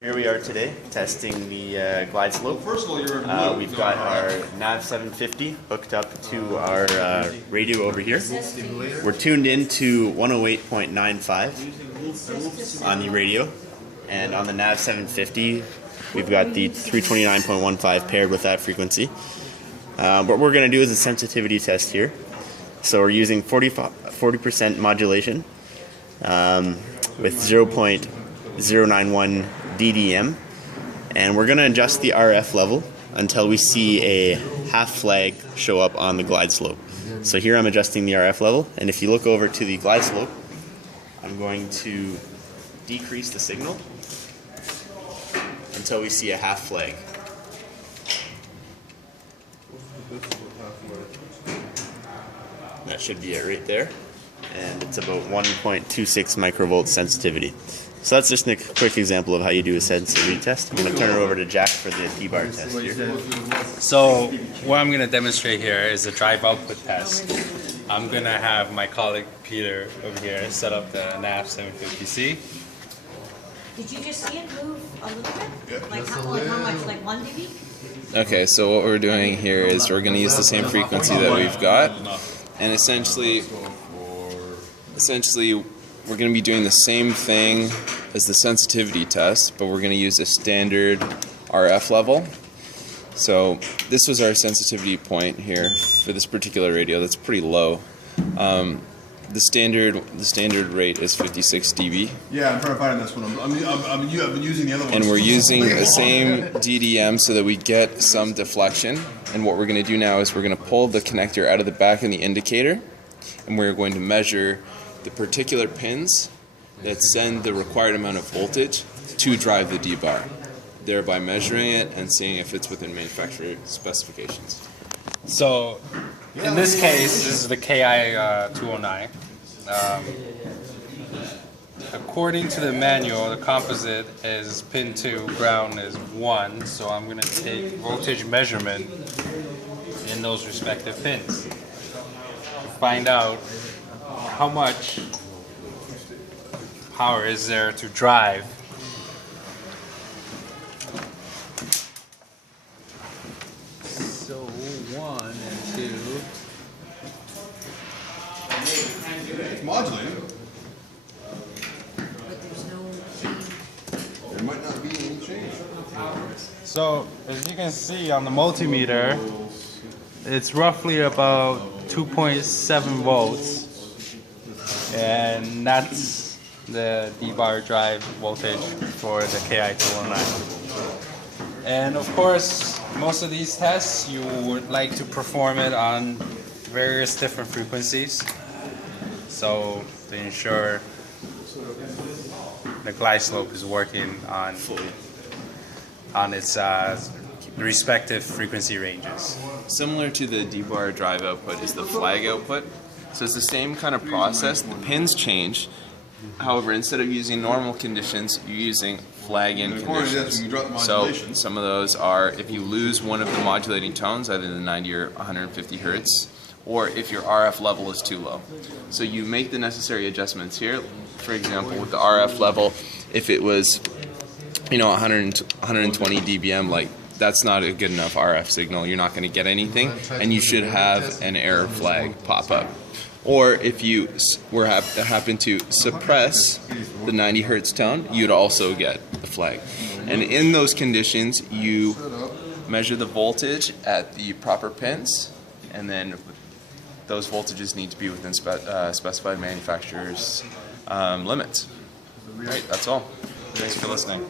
Here we are today testing the Glideslope. We've got our Nav 750 hooked up to our radio over here. We're tuned in to 108.95 on the radio, and on the Nav 750 we've got the 329.15 paired with that frequency. What we're going to do is a sensitivity test here. So we're using 40% modulation with 0.091 DDM, and we're going to adjust the RF level until we see a half flag show up on the Glideslope. So here I'm adjusting the RF level, and if you look over to the Glideslope, I'm going to decrease the signal until we see a half flag. That should be it right there, and it's about 1.26 microvolt sensitivity. So that's just a quick example of how you do a sensitivity test. I'm going to turn it over to Jack for the D-bar test here. So what I'm going to demonstrate here is a drive output test. I'm going to have my colleague Peter over here set up the NAV 750C. Did you just see it move a little bit? Yeah. Like how much? Like 1 dB? Okay, so what we're doing here is we're going to use the same frequency that we've got, and essentially we're going to be doing the same thing as the sensitivity test, but we're going to use a standard RF level. So this was our sensitivity point here for this particular radio. That's pretty low. The standard rate is 56 dB. Yeah, I'm trying to find this one. I've been using the other one. And we're using the same DDM so that we get some deflection. And what we're going to do now is we're going to pull the connector out of the back of the indicator, and we're going to measure the particular pins that send the required amount of voltage to drive the D-bar, thereby measuring it and seeing if it's within manufacturer specifications. So in this case, this is the KI 209. According to the manual, the composite is pin 2, ground is 1, so I'm going to take voltage measurement in those respective pins to find out how much power is there to drive. So 1 and 2. It's modulating. But there's no There might not be any change. So as you can see on the multimeter, it's roughly about 2.7 volts. And that's the D-bar drive voltage for the KI209. And of course, most of these tests you would like to perform it on various different frequencies, so to ensure the Glideslope is working on its respective frequency ranges. Similar to the D-bar drive output is the flag output. So it's the same kind of process. The pins change. However, instead of using normal conditions, you're using flag-in conditions. So some of those are if you lose one of the modulating tones, either the 90 or 150 hertz, or if your RF level is too low. So you make the necessary adjustments here. For example, with the RF level, if it was 120 dBm, like that's not a good enough RF signal. You're not going to get anything, and you should have an error flag pop up. Or if you happen to suppress the 90 hertz tone, you'd also get the flag. And in those conditions, you measure the voltage at the proper pins, and then those voltages need to be within specified manufacturer's limits. Right, that's all. Thanks for listening.